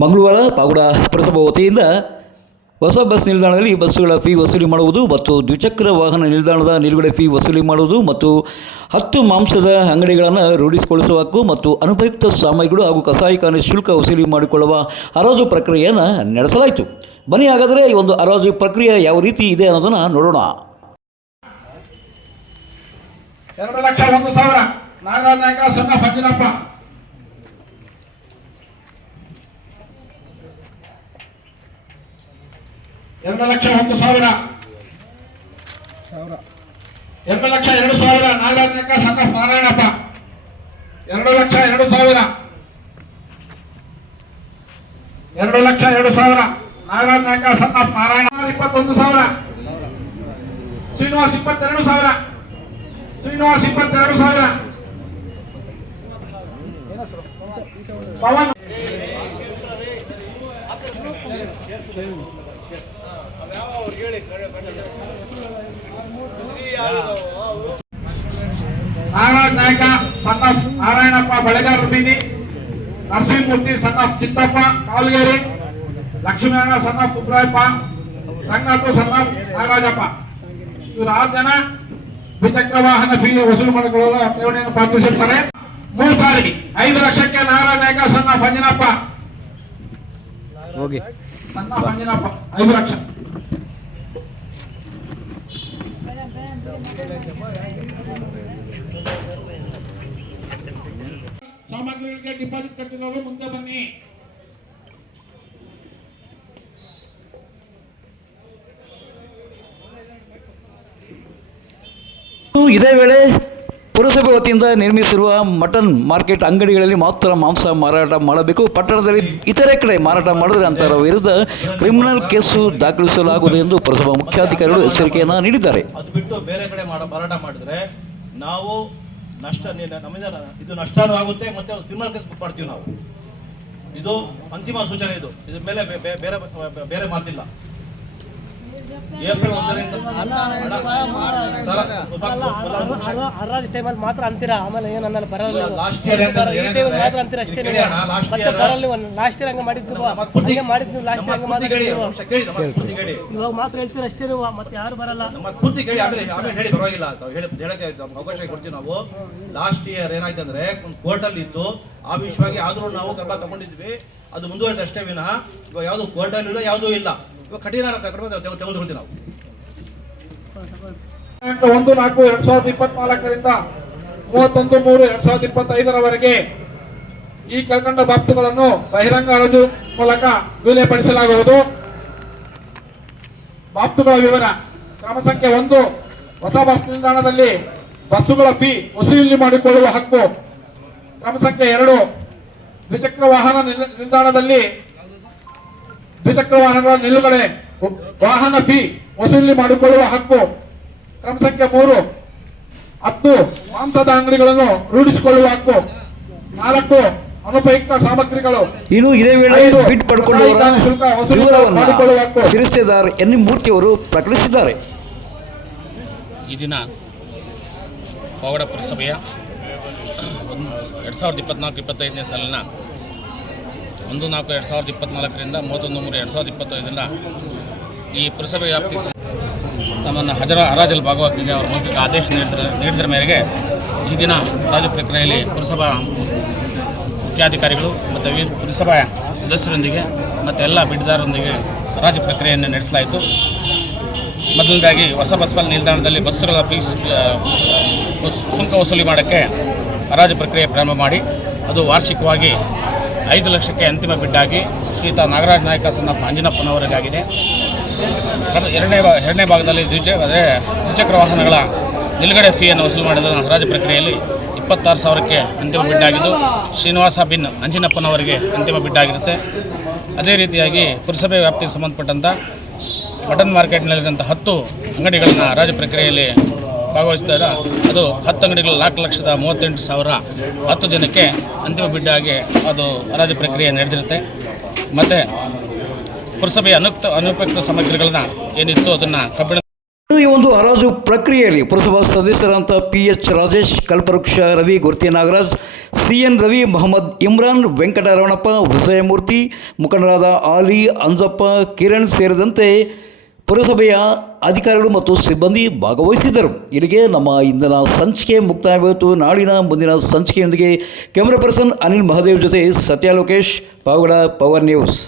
ಮಂಗಳವಾರ ಪಾಗುಡ ಪ್ರಥಮ ವತಿಯಿಂದ ಹೊಸ ಬಸ್ ನಿಲ್ದಾಣದಲ್ಲಿ ಬಸ್ಸುಗಳ ಫೀ ವಸೂಲಿ ಮಾಡುವುದು ಮತ್ತು ದ್ವಿಚಕ್ರ ವಾಹನ ನಿಲ್ದಾಣದ ನಿಲುಗಡೆ ಫೀ ವಸೂಲಿ ಮಾಡುವುದು ಮತ್ತು ಹತ್ತು ಮಾಂಸದ ಅಂಗಡಿಗಳನ್ನು ರೂಢಿಸಿಕೊಳ್ಳಿಸುವ ಹಕ್ಕು ಮತ್ತು ಅನುಪಯುಕ್ತ ಸಾಮಗ್ರಿಗಳು ಹಾಗೂ ಕಸಾಯಿಖಾನೆ ಶುಲ್ಕ ವಸೂಲಿ ಮಾಡಿಕೊಳ್ಳುವ ಹರಾಜು ಪ್ರಕ್ರಿಯೆಯನ್ನು ನಡೆಸಲಾಯಿತು. ಬನ್ನಿ ಹಾಗಾದರೆ ಈ ಒಂದು ಹರಾಜು ಪ್ರಕ್ರಿಯೆ ಯಾವ ರೀತಿ ಇದೆ ಅನ್ನೋದನ್ನು ನೋಡೋಣ. ಎರಡು ಲಕ್ಷ ಒಂದು ಸಾವಿರ. ನಾಯಕ ಸಣ್ಣ ಎರಡು ಲಕ್ಷ ಒಂದು ಸಾವಿರ. ಎರಡು ಲಕ್ಷ ಎರಡು ಸಾವಿರ. ನಾಗರಾಜ ನಾಯಕ ಸಣ್ಣ ನಾರಾಯಣಪ್ಪ. ಎರಡು ಲಕ್ಷ ಎರಡು ಸಾವಿರ. ಎರಡು ಲಕ್ಷ ಎರಡು ಸಾವಿರ. ನಾಗರಾಜ ನಾಯಕ ಸಣ್ಣ ನಾರಾಯಣ. ಇಪ್ಪತ್ತೊಂದು ಸಾವಿರ. ಶ್ರೀನಿವಾಸ್ ಇಪ್ಪತ್ತೆರಡು ಸಾವಿರ. ಶ್ರೀನಿವಾಸ್ ಇಪ್ಪತ್ತೆರಡು ಸಾವಿರ. ಪವನ್. ನಾಗರಾಜ್ ನಾಯಕ ಸನ್ ಆಫ್ ನಾರಾಯಣಪ್ಪ ಬೆಳೆಗಾರ ಬೀದಿ Narasimhamurthy son of Chittappa Kalgeri Lakshminarayana son of Subrayappa Ranganath son of Nagarajappa. ಇವರು ಆರು ಜನ ದ್ವಿಚಕ್ರ ವಾಹನ ಫೀ ವಸೂಲು ಮಾಡಿಕೊಳ್ಳಲು ಠೇವಣಿಯನ್ನು ಪಾವತಿಸಿರ್ತಾರೆ. ಮೂರು ಸಾರಿ ಐದು ಲಕ್ಷಕ್ಕೆ ನಾಗರಾಜ ನಾಯಕ ಸಣ್ಣ ಪಂಜನಪ್ಪ ಹೋಗಿ. ಸಣ್ಣ ಪಂಜನಪ್ಪ ಐದು ಲಕ್ಷ. ಸಾಮಗ್ರಿಗಳಿಗೆ ಡಿಪಾಸಿಟ್ ಕಟ್ಟಿರೋರು ಮುಂದೆ ಬನ್ನಿ. ಇದೇ ವೇಳೆ ಪುರಸಭೆ ವತಿಯಿಂದ ನಿರ್ಮಿಸಿರುವ ಮಟನ್ ಮಾರ್ಕೆಟ್ ಅಂಗಡಿಗಳಲ್ಲಿ ಮಾತ್ರ ಮಾಂಸ ಮಾರಾಟ ಮಾಡಬೇಕು. ಪಟ್ಟಣದಲ್ಲಿ ಇತರೆ ಕಡೆ ಮಾರಾಟ ಮಾಡಿದರೆ ಅಂತರ ವಿರುದ್ಧ ಕ್ರಿಮಿನಲ್ ಕೇಸು ದಾಖಲಿಸಲಾಗುವುದು ಎಂದು ಪುರಸಭಾ ಮುಖ್ಯಾಧಿಕಾರಿಗಳು ಎಚ್ಚರಿಕೆಯನ್ನು ನೀಡಿದ್ದಾರೆ. ಅದು ಬೇರೆ ಕಡೆ ಮಾರಾಟ ಮಾಡಿದ್ರೆ ನಾವು ನಷ್ಟ ಇದು ಮತ್ತೆ ಕ್ರಿಮಿನಲ್ ಕೇಸ್ ನಾವು. ಇದು ಅಂತಿಮ ಸೂಚನೆ ಇದು. ಇದ್ರ ಮೇಲೆ ಬೇರೆ ಬೇರೆ ಮಾತಿಲ್ಲ. ಏಪ್ರಿಲ್ ಒಂದರಿಂದ ಸರ್, ಹರಾಜು ಟೈಮಲ್ಲಿ ಮಾತ್ರ ಅಂತೀರಾ? ಆಮೇಲೆ ಏನು ಅನ್ನಲ್ಲ ಬರಲ್ಲ. ಲಾಸ್ಟ್ ಇಯರ್ ಮಾತ್ರ ಅಂತೀರಾ ಅಷ್ಟೇ ಮತ್ತೆ ಇಯರ್ ಬರಲ್ಲ ಲಾಸ್ಟ್ ಇಯರ್ ಹಂಗೆ ಮಾಡಿದ್ರು ಹಂಗೆ ಮಾಡಿದ್ರು ಲಾಸ್ಟ್ ಇಯರ್ ಹಂಗೆ ಮಾಡಿದ್ರು ಇವಾಗ ಮಾತ್ರ ಹೇಳ್ತೀರ ಅಷ್ಟೇ ನೀವು? ಮತ್ತೆ ಯಾರು ಬರಲ್ಲ? ಪೂರ್ತಿ ಕೇಳಿ ಆಮೇಲೆ ಆಮೇಲೆ ಹೇಳಿ ಪರವಾಗಿಲ್ಲ. ಅಂತ ಹೇಳಿ ಹೇಳಕ್ಕೆ ಅವಕಾಶ ಕೊಡ್ತೀವಿ ನಾವು. ಲಾಸ್ಟ್ ಇಯರ್ ಏನಾಯ್ತು ಅಂದ್ರೆ ಒಂದು ಕೋರ್ಟಲ್ಲಿ ಇತ್ತು. ಆ ವಿಷಯವಾಗಿ ಆದರೂ ನಾವು ಕ್ರಮ ತಗೊಂಡಿದ್ವಿ. ಅದು ಮುಂದುವರೆದ ಅಷ್ಟೇ ವಿನಃ. ಇವಾಗ ಯಾವುದು ಕೋರ್ಟಲ್ಲಿ ಇಲ್ಲ ಯಾವುದೂ ಇಲ್ಲ. ಇವಾಗ ಕಠಿಣ ಕ್ರಮ ತೆಗೆದು- ತೆಗೆದುಕೊಳ್ತೀವಿ ನಾವು ಒಂದು ನಾಲ್ಕು ಎರಡ್ ಸಾವಿರದ ಇಪ್ಪತ್ನಾಲ್ಕರಿಂದ ಮೂವತ್ತೊಂದು ಮೂರು ಎರಡ್ ಸಾವಿರದ ಇಪ್ಪತ್ತೈದರವರೆಗೆ ಈ ಕಲ್ಕಂಡ ಬಾಬ್ತುಗಳನ್ನು ಬಹಿರಂಗ ಹರಾಜು ಮೂಲಕ ವಿಲೇಪಡಿಸಲಾಗುವುದು ಬಾಬ್ತುಗಳ ವಿವರ, ಕ್ರಮ ಸಂಖ್ಯೆ ಒಂದು, ಹೊಸ ಬಸ್ ನಿಲ್ದಾಣದಲ್ಲಿ ಬಸ್ಸುಗಳ ಫೀ ವಸೂಲಿ ಮಾಡಿಕೊಳ್ಳುವ ಹಕ್ಕು. ಕ್ರಮ ಸಂಖ್ಯೆ ಎರಡು, ದ್ವಿಚಕ್ರ ವಾಹನ ನಿಲ್- ನಿಲ್ದಾಣದಲ್ಲಿ ದ್ವಿಚಕ್ರ ವಾಹನಗಳ ನಿಲುಗಡೆ ವಾಹನ ಫೀ ವಸೂಲಿ ಮಾಡಿಕೊಳ್ಳುವ ಹಕ್ಕು. ಕ್ರಮ ಸಂಖ್ಯೆ ಮೂರು. ಹತ್ತು. ಮಾಂಸದ ಅಂಗಡಿಗಳನ್ನು ರೂಢಿಸಿಕೊಳ್ಳುವ ಹಕ್ಕು. ನಾಲ್ಕು. ಅನುಪಯುಕ್ತ ಸಾಮಗ್ರಿಗಳು. ಇನ್ನು ಇದೇ ವೇಳೆ. ಬಿಟ್ ಪಡ್ಕೊಂಡವರ ವಿವರವನ್ನು. ಶಿರಸ್ತೆದಾರ್ ಎನ್ ಮೂರ್ತಿಯವರು ಪ್ರಕಟಿಸಿದ್ದಾರೆ. ಈ ದಿನ ಪವಾಡ ಪುರಸಭೆಯ ಎರಡು ಸಾವಿರದ ಇಪ್ಪತ್ನಾಲ್ಕು ಇಪ್ಪತ್ತೈದನೇ ಸಾಲಿನ ಒಂದು ನಾಲ್ಕು ಎರಡು ಸಾವಿರದ ಇಪ್ಪತ್ತ್ನಾಲ್ಕರಿಂದ ಮೂವತ್ತೊಂದು ಮೂರು ಎರಡು ಸಾವಿರದ ಇಪ್ಪತ್ತೈದರಿಂದ ಈ ಪುರಸಭೆ ವ್ಯಾಪ್ತಿ ನಮ್ಮನ್ನು ಹಜರ ಹರಾಜಲ್ಲಿ ಭಾಗವಹಿಸಿಗೆ ಅವರ ಮೌಖಿಕ ಆದೇಶ ನೀಡಿದ ನೀಡಿದ ಮೇರೆಗೆ ಈ ದಿನ ಹರಾಜು ಪ್ರಕ್ರಿಯೆಯಲ್ಲಿ ಪುರಸಭಾ ಮುಖ್ಯಾಧಿಕಾರಿಗಳು ಮತ್ತು ಪುರಸಭಾ ಸದಸ್ಯರೊಂದಿಗೆ ಮತ್ತು ಎಲ್ಲ ಬಿಡ್ದಾರರೊಂದಿಗೆ ಹರಾಜು ಪ್ರಕ್ರಿಯೆಯನ್ನು ನಡೆಸಲಾಯಿತು. ಮೊದಲನೇದಾಗಿ ಹೊಸ ಬಸ್ ಪಾಲ್ ನಿಲ್ದಾಣದಲ್ಲಿ ಬಸ್ಸುಗಳ ಫೀಸ್ ಸುಂಕ ವಸೂಲಿ ಮಾಡೋಕ್ಕೆ ಹರಾಜು ಪ್ರಕ್ರಿಯೆ ಪ್ರಾರಂಭ ಮಾಡಿ. ಅದು ವಾರ್ಷಿಕವಾಗಿ ಐದು ಲಕ್ಷಕ್ಕೆ ಅಂತಿಮ ಬಿಡ್ಡಾಗಿ ಶ್ರೀತ ನಾಗರಾಜ್ ನಾಯಕ ಸಣ್ಣ ಅಂಜನಪ್ಪನವರಿಗಾಗಿದೆ ಎರಡನೇ ಎರಡನೇ ಭಾಗದಲ್ಲಿ ದ್ವಿಚ ಅದೇ ದ್ವಿಚಕ್ರ ವಾಹನಗಳ ನಿಲುಗಡೆ ಫೀಯನ್ನು ವಸೂಲು ಮಾಡಿದ ಹರಾಜು ಪ್ರಕ್ರಿಯೆಯಲ್ಲಿ ಇಪ್ಪತ್ತಾರು ಸಾವಿರಕ್ಕೆ ಅಂತಿಮ ಬಿಡ್ಡಾಗಿದ್ದು, ಶ್ರೀನಿವಾಸ ಬಿನ್ ಅಂಜಿನಪ್ಪನವರಿಗೆ ಅಂತಿಮ ಬಿಡ್ಡಾಗಿರುತ್ತೆ. ಅದೇ ರೀತಿಯಾಗಿ ಪುರಸಭೆ ವ್ಯಾಪ್ತಿಗೆ ಸಂಬಂಧಪಟ್ಟಂಥ ಮಟನ್ ಮಾರ್ಕೆಟ್ನಲ್ಲಿರುವಂಥ ಹತ್ತು ಅಂಗಡಿಗಳನ್ನು ಹರಾಜು ಪ್ರಕ್ರಿಯೆಯಲ್ಲಿ ಭಾಗವಹಿಸಿದಾಗ ಅದು ಹತ್ತು ಅಂಗಡಿಗಳು ನಾಲ್ಕು ಲಕ್ಷದ ಮೂವತ್ತೆಂಟು ಸಾವಿರ ಹತ್ತು ಜನಕ್ಕೆ ಅಂತಿಮ ಬಿಡ್ಡಾಗಿ ಅದು ಹರಾಜು ಪ್ರಕ್ರಿಯೆ ನಡೆದಿರುತ್ತೆ. ಮತ್ತು ಪುರಸಭೆಯ ಅನುಕ್ತ ಅನುಪಯುಕ್ತ ಸಾಮಗ್ರಿಗಳನ್ನ ಏನಿತ್ತು ಅದನ್ನು ಕಬ್ಬಿಣ ಈ ಒಂದು ಹರಾಜು ಪ್ರಕ್ರಿಯೆಯಲ್ಲಿ ಪುರಸಭಾ ಸದಸ್ಯರಂತ P H Rajesh, Kalpavriksha Ravi, Gurti Nagaraj C N Ravi, Mohammed Imran, Venkataramanappa Vijayamurthy ಮುಖಂಡರಾದ ಆಲಿ, ಅಂಜಪ್ಪ, ಕಿರಣ್ ಸೇರಿದಂತೆ ಪುರಸಭೆಯ ಅಧಿಕಾರಿಗಳು ಮತ್ತು ಸಿಬ್ಬಂದಿ ಭಾಗವಹಿಸಿದ್ದರು. ಇಲ್ಲಿಗೆ ನಮ್ಮ ಇಂದಿನ ಸಂಚಿಕೆ ಮುಕ್ತಾಯವಾಯಿತು. ನಾಳಿನ ಮುಂದಿನ ಸಂಚಿಕೆಯೊಂದಿಗೆ ಕ್ಯಾಮ್ರಾ ಪರ್ಸನ್ ಅನಿಲ್ ಮಹಾದೇವ್ ಜೊತೆ ಸತ್ಯ ಲೋಕೇಶ್ ಪಾವಗಡ ಪವರ್ ನ್ಯೂಸ್.